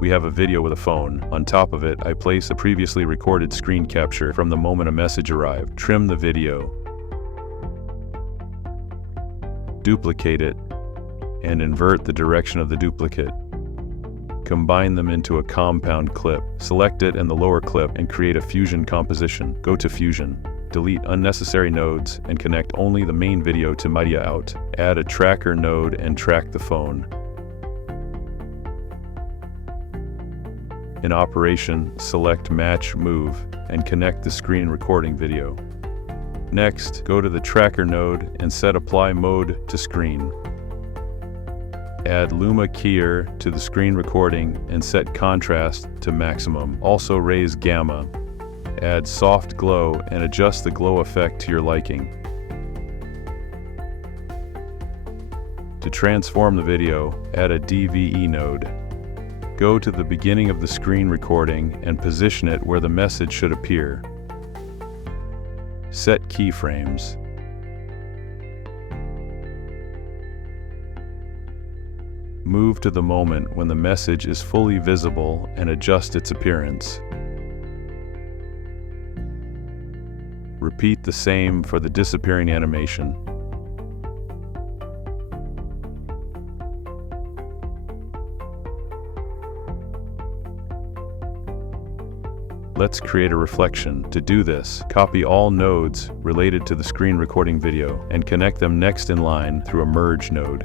we have a video with a phone. On top of it, I place a previously recorded screen capture from the moment a message arrived. Trim the video, duplicate it, and invert the direction of the duplicate. Combine them into a compound clip. Select it and the lower clip and create a fusion composition. Go to Fusion. Delete unnecessary nodes and connect only the main video to media out. Add a tracker node and track the phone. In Operation, select Match Move and connect the screen recording video. Next, go to the tracker node and set Apply Mode to Screen. Add Luma Keyer to the screen recording and set Contrast to maximum. Also raise Gamma. Add Soft Glow and adjust the glow effect to your liking. To transform the video, add a DVE node. Go to the beginning of the screen recording and position it where the message should appear. Set keyframes. Move to the moment when the message is fully visible and adjust its appearance. Repeat the same for the disappearing animation. Let's create a reflection. To do this, copy all nodes related to the screen recording video and connect them next in line through a merge node.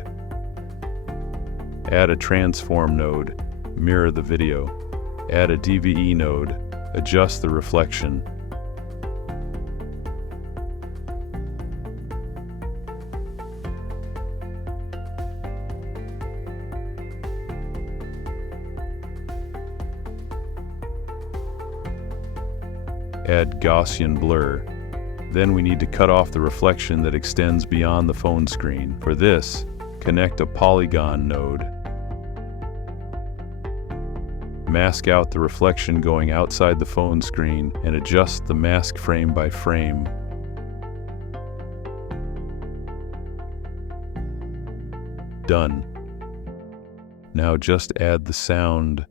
Add a transform node, mirror the video. Add a DVE node, adjust the reflection. Add Gaussian blur. Then we need to cut off the reflection that extends beyond the phone screen. For this, connect a polygon node. Mask out the reflection going outside the phone screen and adjust the mask frame by frame. Done. Now just add the sound